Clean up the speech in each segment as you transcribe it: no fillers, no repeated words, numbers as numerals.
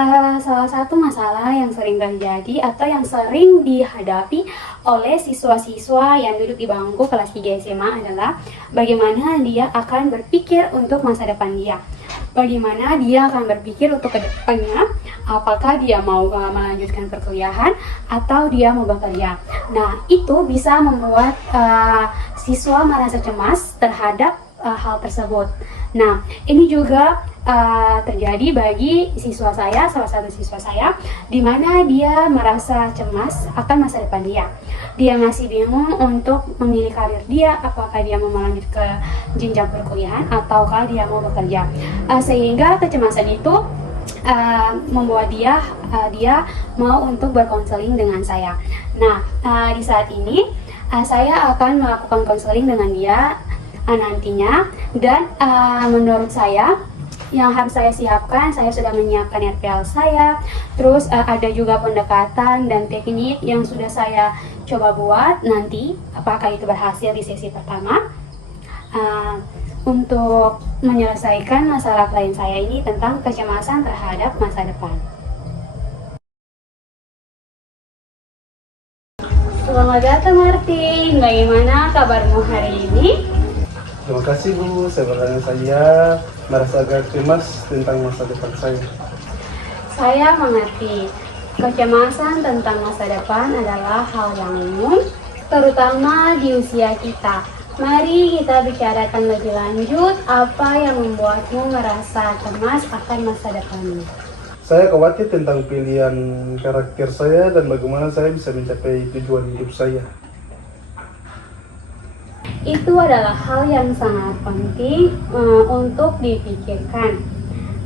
Salah satu masalah yang sering terjadi atau yang sering dihadapi oleh siswa-siswa yang duduk di bangku kelas 3 SMA adalah bagaimana dia akan berpikir untuk masa depan dia. Bagaimana dia akan berpikir untuk kedepannya, apakah dia mau melanjutkan perkuliahan atau dia mau bekerja. Nah, itu bisa membuat siswa merasa cemas terhadap hal tersebut. Nah, ini juga terjadi bagi siswa saya, salah satu siswa saya, di mana dia merasa cemas akan masa depan dia. Dia masih bingung untuk memilih karir dia, apakah dia mau melanjut ke jenjang perkuliahan ataukah dia mau bekerja. Sehingga kecemasan itu membuat dia mau untuk berkonseling dengan saya. Nah, di saat ini saya akan melakukan konseling dengan dia nantinya, dan menurut saya yang harus saya siapkan, saya sudah menyiapkan RPL saya, terus ada juga pendekatan dan teknik yang sudah saya coba buat nanti, apakah itu berhasil di sesi pertama untuk menyelesaikan masalah klien saya ini tentang kecemasan terhadap masa depan. Selamat datang Martin, bagaimana kabarmu hari ini? Terima kasih Bu, sebenarnya saya merasa agak cemas tentang masa depan saya. Saya mengerti, kecemasan tentang masa depan adalah hal yang umum, terutama di usia kita. Mari kita bicarakan lebih lanjut apa yang membuatmu merasa cemas akan masa depanmu. Saya khawatir tentang pilihan karakter saya dan bagaimana saya bisa mencapai tujuan hidup saya. Itu adalah hal yang sangat penting untuk dipikirkan.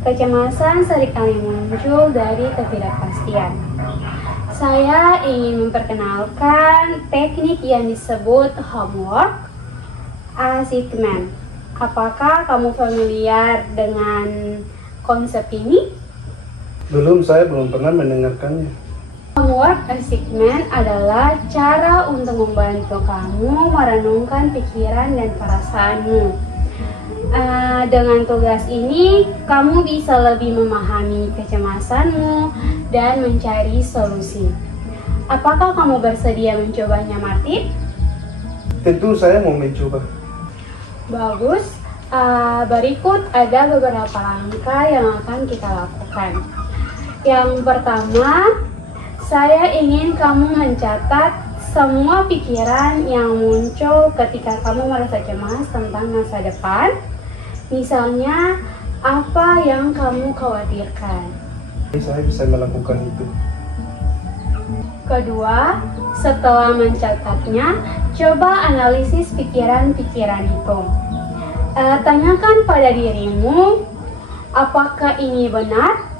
Kecemasan seringkali muncul dari ketidakpastian. Saya ingin memperkenalkan teknik yang disebut homework assignment. Apakah kamu familiar dengan konsep ini? Saya belum pernah mendengarkannya. Homework assignment adalah cara untuk membantu kamu merenungkan pikiran dan perasaanmu. Dengan tugas ini, kamu bisa lebih memahami kecemasanmu dan mencari solusi. Apakah kamu bersedia mencobanya, Martin? Tentu saya mau mencoba. Bagus. Berikut ada beberapa langkah yang akan kita lakukan. Yang pertama, saya ingin kamu mencatat semua pikiran yang muncul ketika kamu merasa cemas tentang masa depan. Misalnya, apa yang kamu khawatirkan. Saya bisa melakukan itu. Kedua, setelah mencatatnya, coba analisis pikiran-pikiran itu. Tanyakan pada dirimu, apakah ini benar?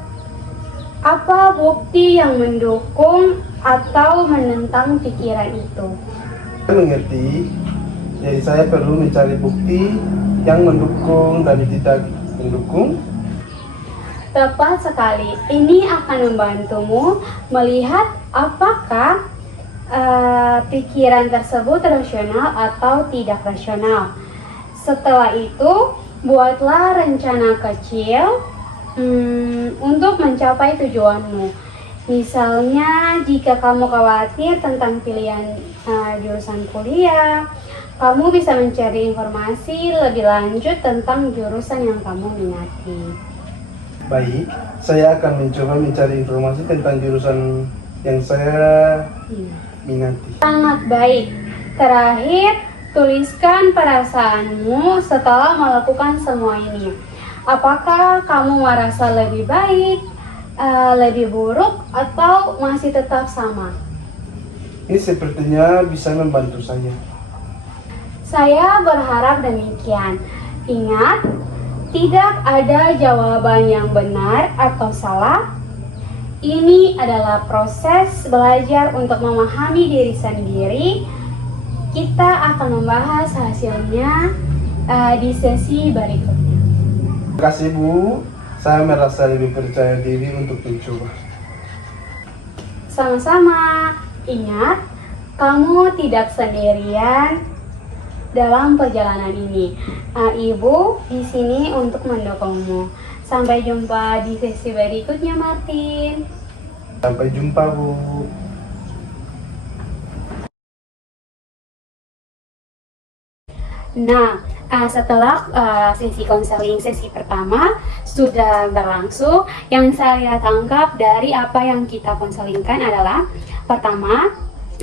Apa bukti yang mendukung atau menentang pikiran itu? Saya mengerti, jadi saya perlu mencari bukti yang mendukung dan tidak mendukung. Tepat sekali, ini akan membantumu melihat apakah pikiran tersebut rasional atau tidak rasional. Setelah itu, buatlah rencana kecil untuk mencapai tujuanmu. Misalnya, jika kamu khawatir tentang pilihan jurusan kuliah, kamu bisa mencari informasi lebih lanjut tentang jurusan yang kamu minati. Baik, saya akan mencoba mencari informasi tentang jurusan yang saya minati. Sangat baik. Terakhir, tuliskan perasaanmu setelah melakukan semua ini. Apakah kamu merasa lebih baik, lebih buruk, atau masih tetap sama? Ini sepertinya bisa membantu saya. Saya berharap demikian. Ingat, tidak ada jawaban yang benar atau salah. Ini adalah proses belajar untuk memahami diri sendiri. Kita akan membahas hasilnya di sesi berikutnya. Terima kasih Bu, saya merasa lebih percaya diri untuk mencoba. Sama-sama. Ingat, kamu tidak sendirian dalam perjalanan ini. Ibu di sini untuk mendukungmu. Sampai jumpa di sesi berikutnya, Martin. Sampai jumpa, Bu. Nah, setelah sesi konseling sesi pertama sudah berlangsung, yang saya tangkap dari apa yang kita konselingkan adalah pertama,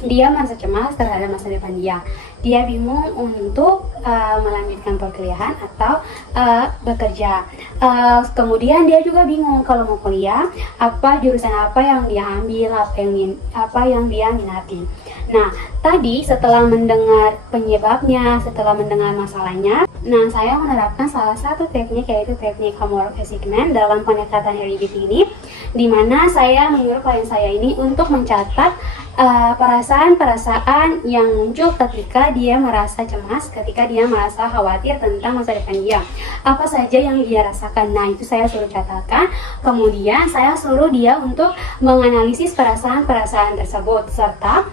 dia merasa cemas terhadap masa depan dia. Dia bingung untuk melanjutkan perkuliahan atau bekerja. Kemudian dia juga bingung kalau mau kuliah, apa jurusan apa yang dia ambil, apa yang dia minati. Nah, tadi setelah mendengar penyebabnya, setelah mendengar masalahnya, nah saya menerapkan salah satu teknik, yaitu teknik homework assignment dalam pendekatan LGBT ini, di mana saya menyuruh klien saya ini untuk mencatat perasaan-perasaan yang muncul ketika dia merasa cemas, ketika dia merasa khawatir tentang masa depan dia. Apa saja yang dia rasakan. Nah, itu saya suruh catatkan. Kemudian saya suruh dia untuk menganalisis perasaan-perasaan tersebut, serta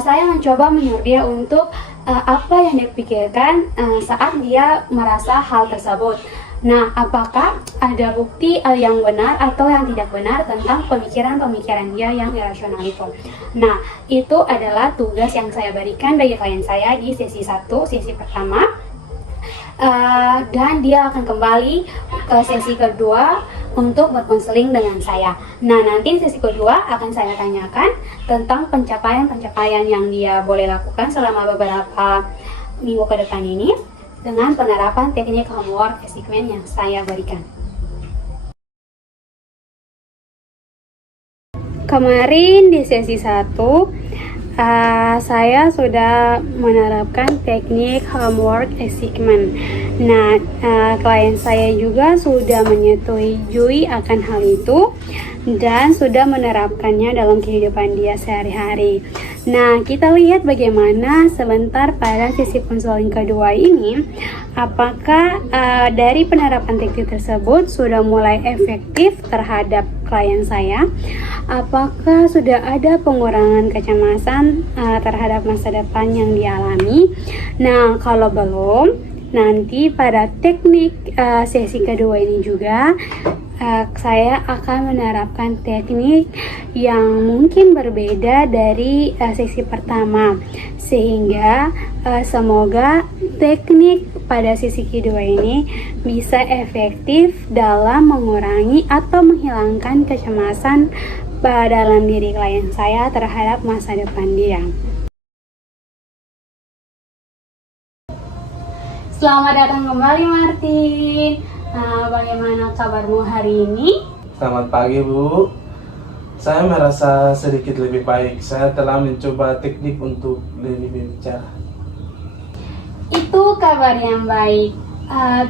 saya mencoba menyuruh dia untuk apa yang dia pikirkan saat dia merasa hal tersebut. Nah, apakah ada bukti yang benar atau yang tidak benar tentang pemikiran-pemikiran dia yang irasional itu? Nah, itu adalah tugas yang saya berikan bagi klien saya di sesi 1, sesi pertama. Dan dia akan kembali ke sesi kedua untuk berkonseling dengan saya. Nah, nanti sesi kedua akan saya tanyakan tentang pencapaian-pencapaian yang dia boleh lakukan selama beberapa minggu ke depan ini dengan penerapan teknik homework assignment yang saya berikan. Kemarin di sesi 1 saya sudah menerapkan teknik homework assignment. Nah, klien saya juga sudah menyetujui akan hal itu dan sudah menerapkannya dalam kehidupan dia sehari-hari. Nah, kita lihat bagaimana sebentar pada sesi konseling kedua ini, apakah dari penerapan teknik tersebut sudah mulai efektif terhadap klien saya, apakah sudah ada pengurangan kecemasan terhadap masa depan yang dialami. Nah, kalau belum, nanti pada teknik sesi kedua ini juga saya akan menerapkan teknik yang mungkin berbeda dari sesi pertama, sehingga semoga teknik pada sesi kedua ini bisa efektif dalam mengurangi atau menghilangkan kecemasan dalam diri klien saya terhadap masa depan dia. Selamat datang kembali, Martin. Bagaimana kabarmu hari ini? Selamat pagi, Bu. Saya merasa sedikit lebih baik. Saya telah mencoba teknik untuk lebih berbicara. Itu kabar yang baik.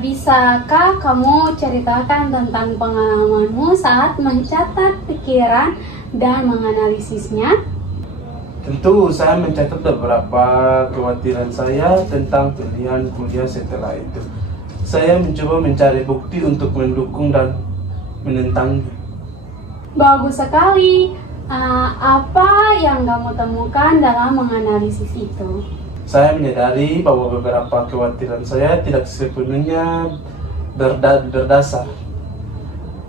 Bisakah kamu ceritakan tentang pengalamanmu saat mencatat pikiran dan menganalisisnya? Tentu saya mencatat beberapa kekhawatiran saya tentang pilihan kuliah setelah itu. Saya mencoba mencari bukti untuk mendukung dan menentangnya. Bagus sekali. Apa yang kamu temukan dalam menganalisis itu? Saya menyadari bahwa beberapa kekhawatiran saya tidak sepenuhnya berdasar.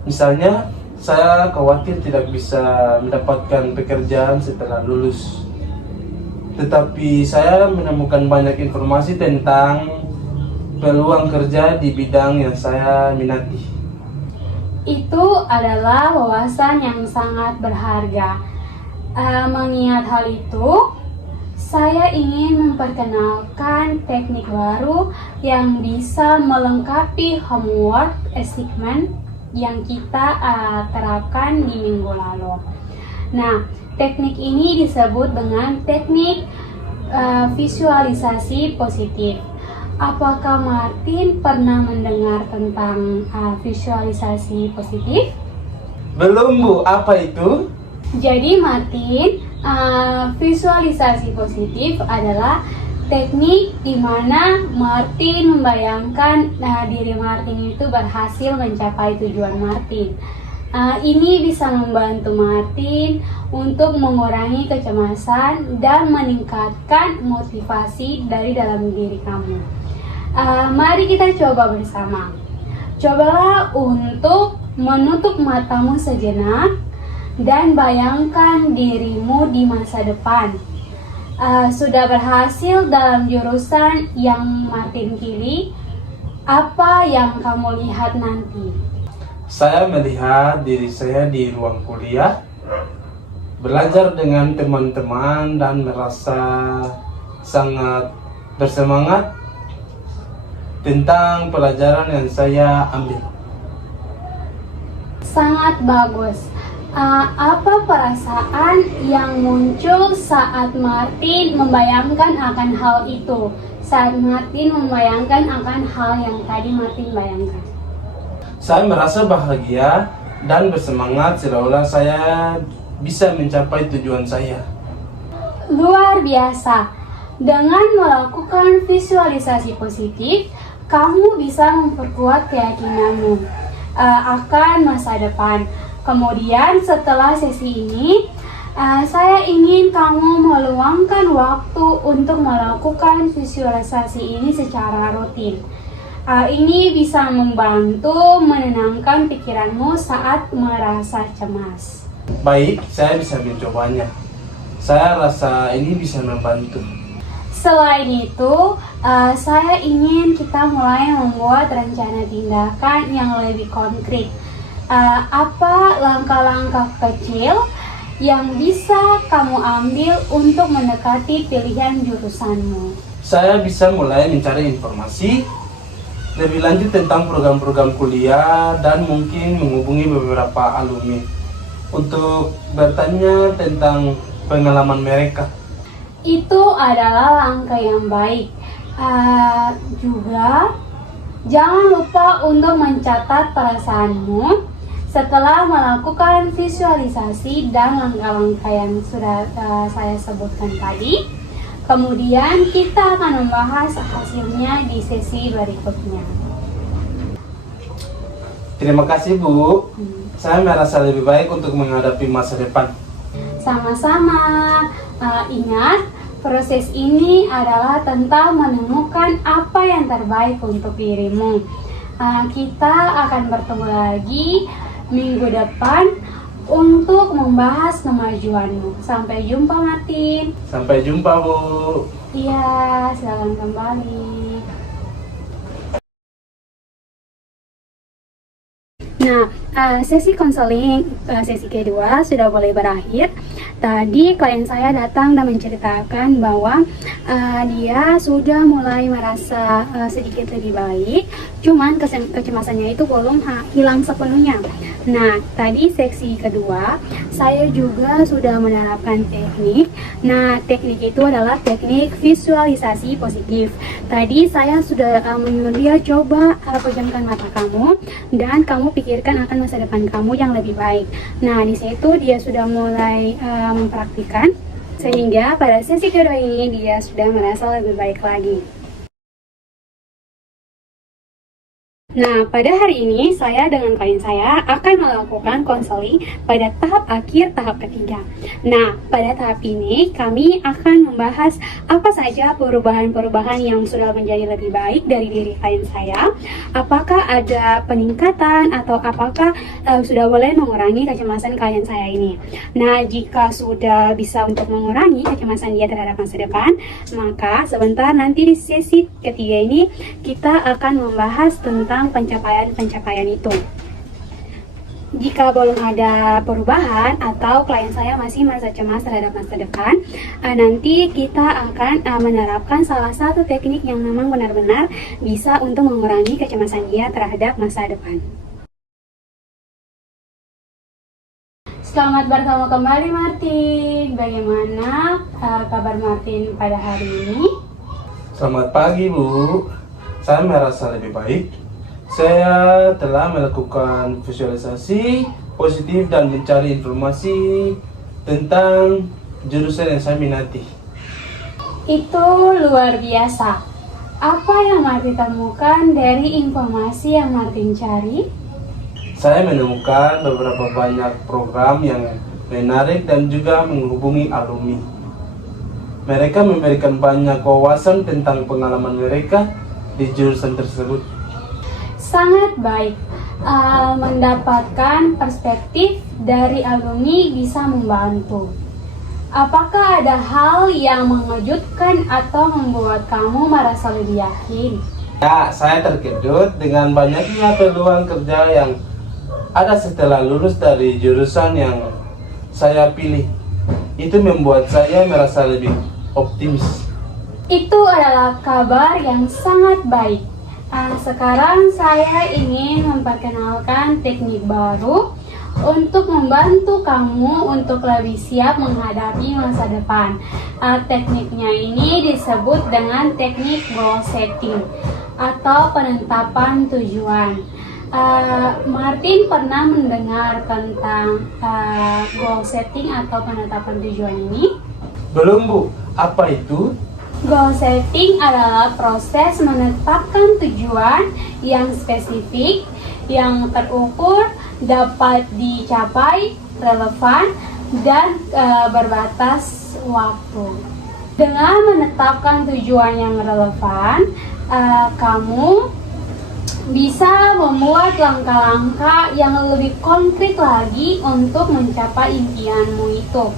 Misalnya, saya khawatir tidak bisa mendapatkan pekerjaan setelah lulus. Tetapi saya menemukan banyak informasi tentang peluang kerja di bidang yang saya minati. Itu adalah wawasan yang sangat berharga. Mengingat hal itu, saya ingin memperkenalkan teknik baru yang bisa melengkapi homework assignment yang kita terapkan di minggu lalu. Nah, teknik ini disebut dengan teknik visualisasi positif. Apakah Martin pernah mendengar tentang visualisasi positif? Belum, Bu. Apa itu? Jadi Martin, visualisasi positif adalah teknik di mana Martin membayangkan diri Martin itu berhasil mencapai tujuan Martin. Ini bisa membantu Martin untuk mengurangi kecemasan dan meningkatkan motivasi dari dalam diri kamu. Mari kita coba bersama. Cobalah untuk menutup matamu sejenak dan bayangkan dirimu di masa depan. Sudah berhasil dalam jurusan yang Martin pilih, apa yang kamu lihat nanti? Saya melihat diri saya di ruang kuliah, belajar dengan teman-teman dan merasa sangat bersemangat tentang pelajaran yang saya ambil. Sangat bagus. Apa perasaan yang muncul saat Martin membayangkan akan hal itu? Saat Martin membayangkan akan hal yang tadi Martin bayangkan. Saya merasa bahagia dan bersemangat seolah saya bisa mencapai tujuan saya. Luar biasa. Dengan melakukan visualisasi positif, kamu bisa memperkuat keyakinanmu akan masa depan. Kemudian setelah sesi ini, saya ingin kamu meluangkan waktu untuk melakukan visualisasi ini secara rutin. Ini bisa membantu menenangkan pikiranmu saat merasa cemas. Baik, saya bisa mencobanya. Saya rasa ini bisa membantu. Selain itu, saya ingin kita mulai membuat rencana tindakan yang lebih konkret. Apa langkah-langkah kecil yang bisa kamu ambil untuk mendekati pilihan jurusanmu? Saya bisa mulai mencari informasi lebih lanjut tentang program-program kuliah dan mungkin menghubungi beberapa alumni untuk bertanya tentang pengalaman mereka. Itu adalah langkah yang baik. Juga jangan lupa untuk mencatat perasaanmu setelah melakukan visualisasi dan langkah-langkah yang sudah saya sebutkan tadi. Kemudian kita akan membahas hasilnya di sesi berikutnya. Terima kasih Bu. Saya merasa lebih baik untuk menghadapi masa depan. Sama-sama. Ingat, proses ini adalah tentang menemukan apa yang terbaik untuk dirimu. Kita akan bertemu lagi minggu depan untuk membahas kemajuanmu. Sampai jumpa, Martin. Sampai jumpa Bu. Iya, silakan kembali. Nah, sesi konseling sesi kedua sudah mulai berakhir. Tadi klien saya datang dan menceritakan bahwa dia sudah mulai merasa sedikit lebih baik, cuman kecemasannya itu belum hilang sepenuhnya. Nah, tadi seksi kedua saya juga sudah menerapkan teknik. Nah, teknik itu adalah teknik visualisasi positif. Tadi saya sudah menyuruh dia coba pejamkan mata kamu dan kamu pikirkan akan masa depan kamu yang lebih baik. Nah, di situ dia sudah mulai mempraktikkan sehingga pada sesi kedua ini dia sudah merasa lebih baik lagi. Nah, pada hari ini saya dengan klien saya akan melakukan konseling pada tahap akhir, tahap ketiga. Nah, pada tahap ini kami akan membahas apa saja perubahan-perubahan yang sudah menjadi lebih baik dari diri klien saya. Apakah ada peningkatan atau apakah sudah boleh mengurangi kecemasan klien saya ini. Nah, jika sudah bisa untuk mengurangi kecemasan dia terhadap masa depan, maka sebentar nanti di sesi ketiga ini kita akan membahas tentang pencapaian itu. Jika belum ada perubahan atau klien saya masih merasa cemas terhadap masa depan, nanti kita akan menerapkan salah satu teknik yang memang benar-benar bisa untuk mengurangi kecemasan dia terhadap masa depan. Selamat bertemu kembali, Martin. Bagaimana kabar Martin pada hari ini? Selamat pagi Bu. Saya merasa lebih baik. Saya telah melakukan visualisasi positif dan mencari informasi tentang jurusan yang saya minati. Itu luar biasa. Apa yang Martin temukan dari informasi yang Martin cari? Saya menemukan beberapa banyak program yang menarik dan juga menghubungi alumni. Mereka memberikan banyak wawasan tentang pengalaman mereka di jurusan tersebut. Sangat baik. Mendapatkan perspektif dari alumni bisa membantu. Apakah ada hal yang mengejutkan atau membuat kamu merasa lebih yakin? Ya, saya terkejut dengan banyaknya peluang kerja yang ada setelah lulus dari jurusan yang saya pilih. Itu membuat saya merasa lebih optimis. Itu adalah kabar yang sangat baik. Sekarang saya ingin memperkenalkan teknik baru untuk membantu kamu untuk lebih siap menghadapi masa depan. Tekniknya ini disebut dengan teknik goal setting atau penetapan tujuan. Martin pernah mendengar tentang goal setting atau penetapan tujuan ini? Belum, Bu. Apa itu? Goal setting adalah proses menetapkan tujuan yang spesifik, yang terukur, dapat dicapai, relevan, dan berbatas waktu. Dengan menetapkan tujuan yang relevan, kamu bisa membuat langkah-langkah yang lebih konkret lagi untuk mencapai impianmu itu.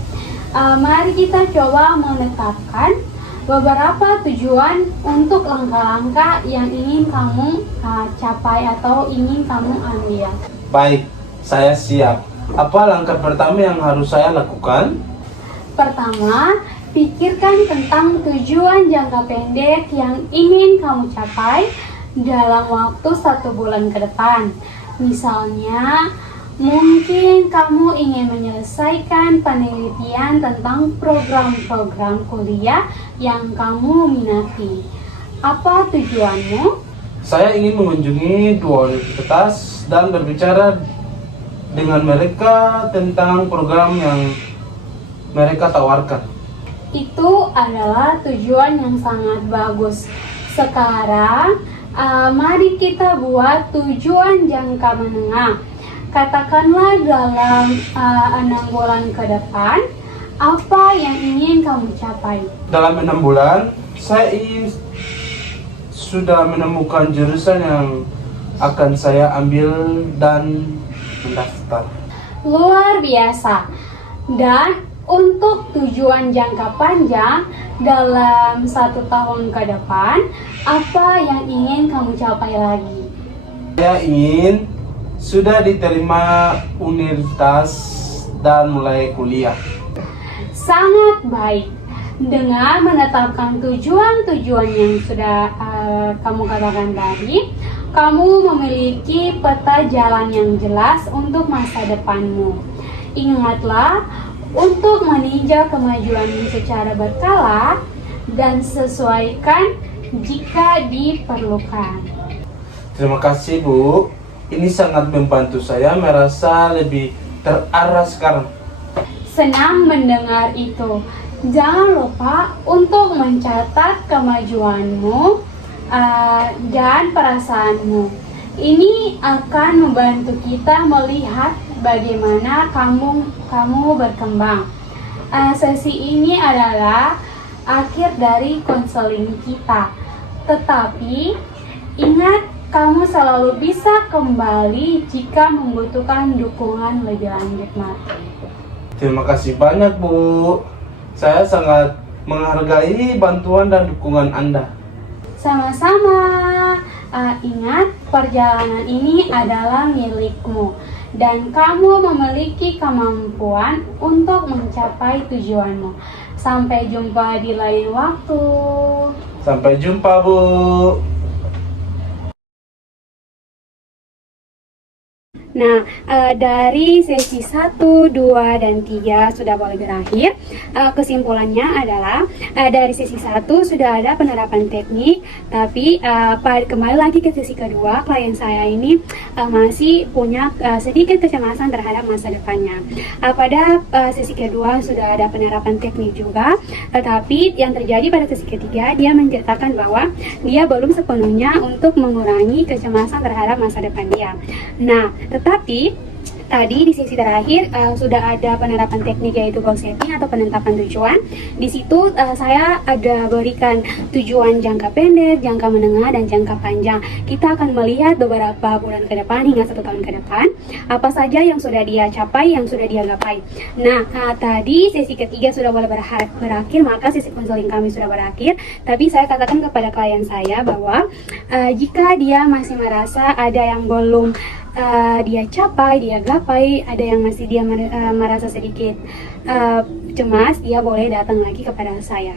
Mari kita coba menetapkan beberapa tujuan untuk langkah-langkah yang ingin kamu capai atau ingin kamu ambil. Baik, saya siap. Apa langkah pertama yang harus saya lakukan? Pertama, pikirkan tentang tujuan jangka pendek yang ingin kamu capai dalam waktu 1 bulan ke depan. Misalnya, mungkin kamu ingin menyelesaikan penelitian tentang program-program kuliah yang kamu minati. Apa tujuanmu? Saya ingin mengunjungi 2 universitas dan berbicara dengan mereka tentang program yang mereka tawarkan. Itu adalah tujuan yang sangat bagus. Sekarang, mari kita buat tujuan jangka menengah. Katakanlah dalam 6 bulan ke depan, apa yang ingin kamu capai? Dalam 6 bulan, saya ingin sudah menemukan jurusan yang akan saya ambil dan mendaftar. Luar biasa. Dan untuk tujuan jangka panjang dalam 1 tahun ke depan, apa yang ingin kamu capai lagi? Saya ingin sudah diterima universitas dan mulai kuliah. Sangat baik. Dengan menetapkan tujuan-tujuan yang sudah kamu katakan tadi, kamu memiliki peta jalan yang jelas untuk masa depanmu. Ingatlah untuk meninjau kemajuanmu secara berkala dan sesuaikan jika diperlukan. Terima kasih, Bu. Ini sangat membantu saya merasa lebih terarah sekarang. Senang mendengar itu. Jangan lupa untuk mencatat kemajuanmu dan perasaanmu. Ini akan membantu kita melihat bagaimana kamu berkembang. Sesi ini adalah akhir dari konseling kita. Tetapi ingat, kamu selalu bisa kembali jika membutuhkan dukungan lebih lanjut, Martin. Terima kasih banyak, Bu. Saya sangat menghargai bantuan dan dukungan Anda. Sama-sama. Ingat, perjalanan ini adalah milikmu dan kamu memiliki kemampuan untuk mencapai tujuanmu. Sampai jumpa di lain waktu. Sampai jumpa, Bu. Nah, dari sesi 1, 2, dan 3 sudah boleh berakhir. Kesimpulannya adalah dari sesi 1 sudah ada penerapan teknik, tapi kembali lagi ke sesi kedua, klien saya ini masih punya sedikit kecemasan terhadap masa depannya. Pada sesi kedua sudah ada penerapan teknik juga, tetapi yang terjadi pada sesi ketiga, dia menceritakan bahwa dia belum sepenuhnya untuk mengurangi kecemasan terhadap masa depan dia. Nah, tetapi Tadi di sesi terakhir sudah ada penerapan teknik yaitu goal setting atau penetapan tujuan. Di situ saya ada berikan tujuan jangka pendek, jangka menengah, dan jangka panjang. Kita akan melihat beberapa bulan ke depan hingga 1 tahun ke depan apa saja yang sudah dia capai, yang sudah dia gapai. Nah, tadi sesi ketiga sudah boleh berakhir, maka sesi konseling kami sudah berakhir. Tapi saya katakan kepada klien saya bahwa jika dia masih merasa ada yang belum dia capai, dia gapai, ada yang masih dia merasa sedikit cemas, dia boleh datang lagi kepada saya.